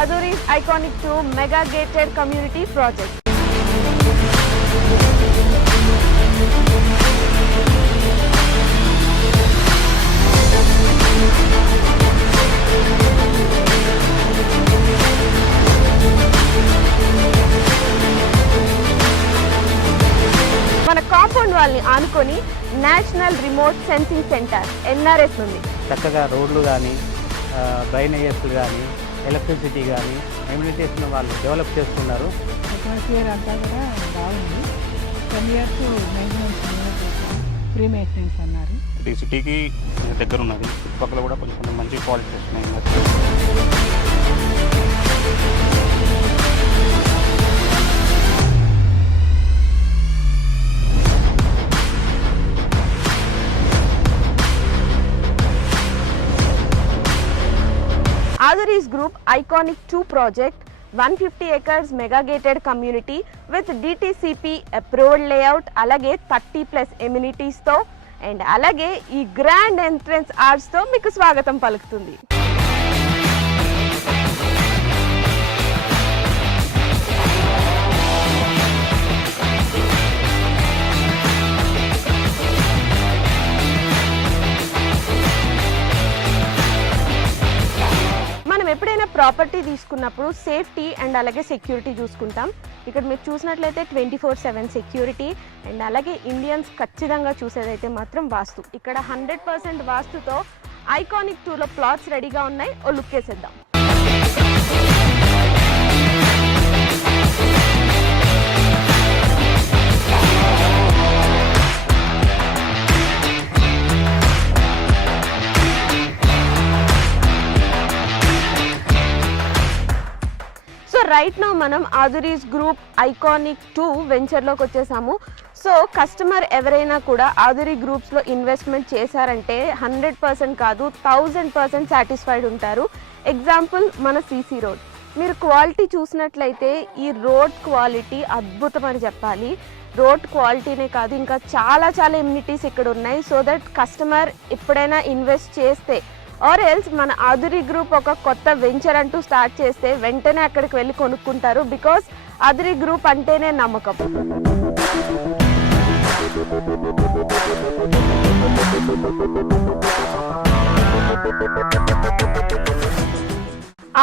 Welcome iconic Aduri's Iconic 2 Mega Gated Community Project. మన compound వాళ్ళని ఆనుకొని national remote sensing centre NRS ఉంది చక్కగా రోడ్లు కానీ డ్రైనేజెస్ కానీ ఎలక్ట్రిసిటీ కానీ ఎమ్యూనిటీస్ను వాళ్ళు డెవలప్ చేస్తున్నారు. అట్మాస్ఫియర్ అంతా కూడా బాగుంది. Ten years maintenance free maintenance అన్నారు. ఇది సిటీకి దగ్గర ఉన్నది. చుట్టుపక్కల కూడా కొంచెం కొంచెం మంచి క్వాలిటీ వస్తున్నాయి iconic two project one fifty acres mega gated community with DTCP approved layout అలాగే థర్టీ ప్లస్ ఎమ్యూనిటీస్తో అండ్ అలాగే ఈ గ్రాండ్ ఎంట్రెన్స్ ఆర్ట్స్తో మీకు స్వాగతం పలుకుతుంది. ఎప్పుడైనా ప్రాపర్టీ తీసుకున్నప్పుడు సేఫ్టీ అండ్ అలాగే సెక్యూరిటీ చూసుకుంటాం. ఇక్కడ మీరు చూసినట్లయితే twenty four seven security and అలాగే ఇండియన్స్ ఖచ్చితంగా చూసేదైతే మాత్రం వాస్తు. ఇక్కడ హండ్రెడ్ పర్సెంట్ వాస్తుతో ఐకానిక్ టూలో ప్లాట్స్ రెడీగా ఉన్నాయి. ఓ లుక్ వేసేద్దాం. రైట్ నో మనం ఆదురీస్ గ్రూప్ ఐకానిక్ టూ వెంచర్లోకి వచ్చేసాము. సో కస్టమర్ ఎవరైనా కూడా ఆదురి గ్రూప్స్లో ఇన్వెస్ట్మెంట్ చేశారంటే హండ్రెడ్ పర్సెంట్ కాదు థౌజండ్ పర్సెంట్ సాటిస్ఫైడ్ ఉంటారు. ఎగ్జాంపుల్ మన సీసీ రోడ్ మీరు క్వాలిటీ చూసినట్లయితే ఈ రోడ్ క్వాలిటీ అద్భుతం అని చెప్పాలి. రోడ్ క్వాలిటీనే కాదు ఇంకా చాలా చాలా ఇమ్యూనిటీస్ ఇక్కడ ఉన్నాయి. సో దట్ కస్టమర్ ఎప్పుడైనా ఇన్వెస్ట్ చేస్తే ఆర్ ఎల్స్ మన ఆదురి గ్రూప్ ఒక కొత్త వెంచర్ అంటూ స్టార్ట్ చేస్తే వెంటనే అక్కడికి వెళ్ళి కొనుక్కుంటారు బికాస్ ఆదురి గ్రూప్ అంటేనే నమ్మకం.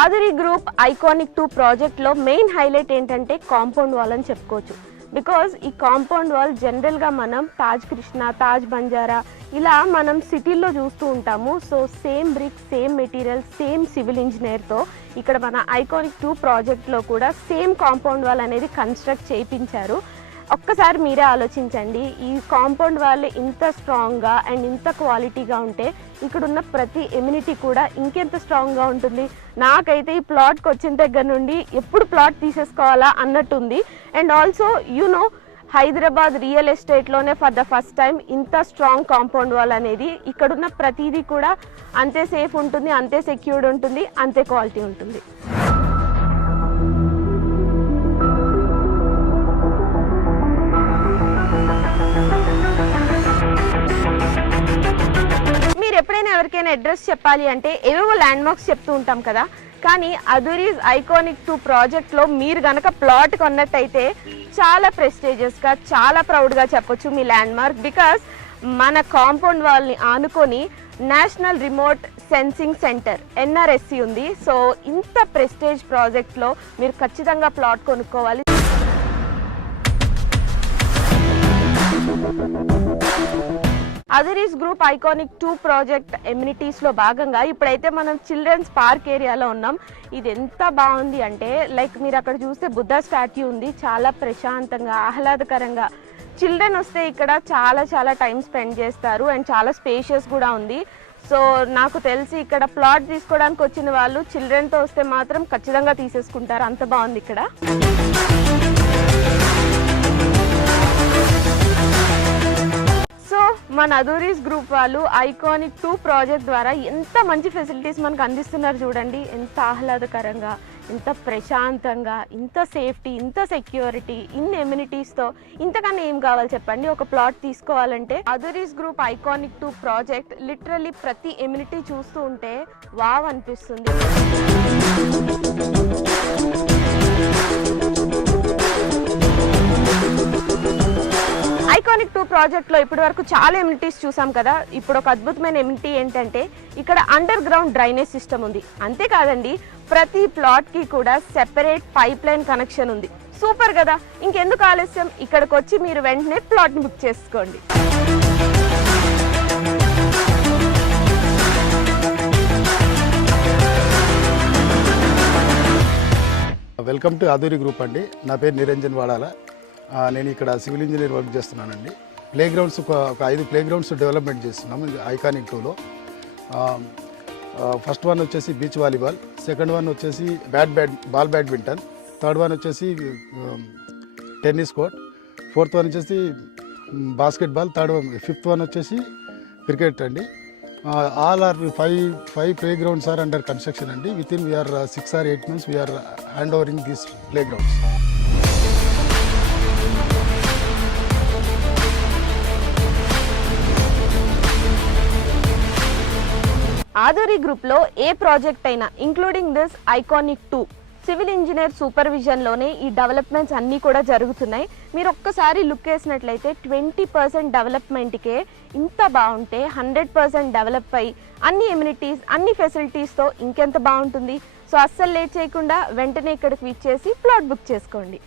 ఆదురి గ్రూప్ ఐకానిక్ టూ ప్రాజెక్ట్లో మెయిన్ హైలైట్ ఏంటంటే కాంపౌండ్ వాల్ అని చెప్పుకోవచ్చు. బికాజ్ ఈ కాంపౌండ్ వాల్ జనరల్గా మనం తాజ్ కృష్ణ తాజ్ బంజారా ఇలా మనం సిటీల్లో చూస్తూ ఉంటాము. So same brick same material same civil ఇంజనీర్తో ఇక్కడ మన ఐకానిక్ టూ ప్రాజెక్ట్లో కూడా సేమ్ కాంపౌండ్ వాల్ అనేది కన్స్ట్రక్ట్ చేయించారు. ఒక్కసారి మీరే ఆలోచించండి. ఈ కాంపౌండ్ వాళ్ళు ఇంత స్ట్రాంగ్గా అండ్ ఇంత క్వాలిటీగా ఉంటే ఇక్కడ ఉన్న ప్రతి ఎమ్యూనిటీ కూడా ఇంకెంత స్ట్రాంగ్గా ఉంటుంది. నాకైతే ఈ ప్లాట్కి వచ్చిన దగ్గర నుండి ఎప్పుడు ప్లాట్ తీసేసుకోవాలా అన్నట్టుంది. And also no Hyderabad real ఎస్టేట్లోనే for the first time ఇంత స్ట్రాంగ్ కాంపౌండ్ వాల్ అనేది ఇక్కడున్న ప్రతిదీ కూడా అంతే సేఫ్ ఉంటుంది అంతే సెక్యూర్డ్ ఉంటుంది అంతే క్వాలిటీ ఉంటుంది. మీరు ఎవరికైనా అడ్రస్ చెప్పాలి అంటే ఏవేవో ల్యాండ్ మార్క్స్ చెప్తూ ఉంటాం కదా. కానీ అదురీస్ ఐకానిక్ టూ ప్రాజెక్ట్లో మీరు గనక ప్లాట్ కొన్నట్టయితే చాలా ప్రెస్టేజియస్గా చాలా ప్రౌడ్గా చెప్పొచ్చు మీ ల్యాండ్ మార్క్ బికాస్ మన కాంపౌండ్ వాళ్ళని ఆనుకొని national remote sensing centre NRSC ఉంది. సో ఇంత ప్రెస్టేజ్ ప్రాజెక్ట్లో మీరు ఖచ్చితంగా ప్లాట్ కొనుక్కోవాలి. Aduri's group iconic two project ఎమ్యూనిటీస్లో భాగంగా ఇప్పుడైతే మనం చిల్డ్రన్స్ పార్క్ ఏరియాలో ఉన్నాం. ఇది ఎంత బాగుంది అంటే లైక్ మీరు అక్కడ చూస్తే బుద్ధ స్టాట్యూ ఉంది. చాలా ప్రశాంతంగా ఆహ్లాదకరంగా. చిల్డ్రన్ వస్తే ఇక్కడ చాలా చాలా టైం స్పెండ్ చేస్తారు. అండ్ చాలా స్పేషియస్ కూడా ఉంది. సో నాకు తెలిసి ఇక్కడ ప్లాట్ తీసుకోవడానికి వచ్చిన వాళ్ళు చిల్డ్రన్తో వస్తే మాత్రం ఖచ్చితంగా తీసేసుకుంటారు. అంత బాగుంది ఇక్కడ. మన అదూరీస్ గ్రూప్ వాళ్ళు ఐకానిక్ టూ ప్రాజెక్ట్ ద్వారా ఎంత మంచి ఫెసిలిటీస్ మనకు అందిస్తున్నారు చూడండి. ఎంత ఆహ్లాదకరంగా ఇంత ప్రశాంతంగా ఇంత సేఫ్టీ ఇంత సెక్యూరిటీ ఇన్ని ఎమ్యూనిటీస్తో ఇంతకన్నా ఏం కావాలి చెప్పండి? ఒక ప్లాట్ తీసుకోవాలంటే Aduri's group iconic two project literally ప్రతి ఎమ్యూనిటీ చూస్తూ ఉంటే వావ్ అనిపిస్తుంది. ప్రాజెక్ట్లో ఇప్పటి వరకు చాలా ఎమ్యూనిటీస్ చూసాం కదా. ఇప్పుడు ఒక అద్భుతమైన ఎమ్యూనిటీ ఏంటంటే ఇక్కడ అండర్ గ్రౌండ్ డ్రైనేజ్ సిస్టమ్ ఉంది. అంతేకాదండి ప్రతి ప్లాట్కి కూడా సెపరేట్ పైప్ లైన్ కనెక్షన్ ఉంది. సూపర్ కదా. ఇంకెందుకు ఆలస్యం? ఇక్కడికి వచ్చి మీరు వెంటనే ప్లాట్ని బుక్ చేసుకోండి. వెల్కమ్ టు ఆధురి గ్రూప్ అండి. నా పేరు నిరంజన్ వాడాల. నేను ఇక్కడ సివిల్ ఇంజనీర్ వర్క్ చేస్తున్నానండి. ప్లే గ్రౌండ్స్ ఒక ఐదు ప్లే గ్రౌండ్స్ డెవలప్మెంట్ చేస్తున్నాము ఐకానిక్ టూలో. ఫస్ట్ వన్ వచ్చేసి బీచ్ వాలీబాల్ సెకండ్ వన్ వచ్చేసి bat bat ball badminton third one వచ్చేసి టెన్నిస్ కోర్ట్ ఫోర్త్ వన్ వచ్చేసి basketball third one fifth one వచ్చేసి క్రికెట్ అండి. All are five five play grounds are under construction అండి. With in we are six or eight months we are hand overing these play grounds Adhuri గ్రూప్లో ఏ project అయినా including this iconic two civil engineer సూపర్విజన్లోనే ఈ developments అన్నీ కూడా జరుగుతున్నాయి. మీరు ఒక్కసారి లుక్ వేసినట్లయితే ట్వంటీ పర్సెంట్ డెవలప్మెంట్కే ఇంత బాగుంటే హండ్రెడ్ పర్సెంట్ డెవలప్ అయ్యి అన్ని ఎమ్యూనిటీస్ అన్ని ఫెసిలిటీస్తో ఇంకెంత బాగుంటుంది? సో అస్సలు లేట్ చేయకుండా వెంటనే ఇక్కడికి విచ్చేసి ప్లాట్ బుక్ చేసుకోండి.